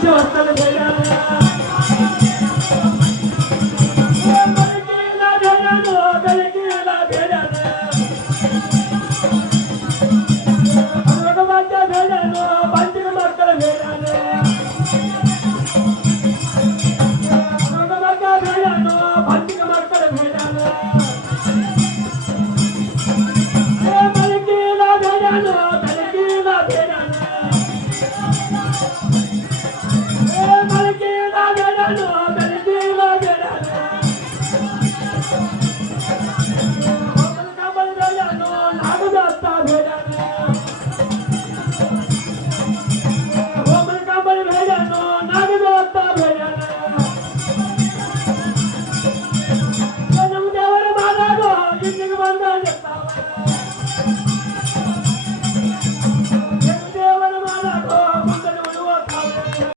शेवटला भेटायला गलकीला भेटायला भगवानच्या भेटायला बांधील मार्कला भेटायला भगवानच्या भेटायला बांधील मार्कला भेटायला गलकीला भेटायला गलकीला भेटायला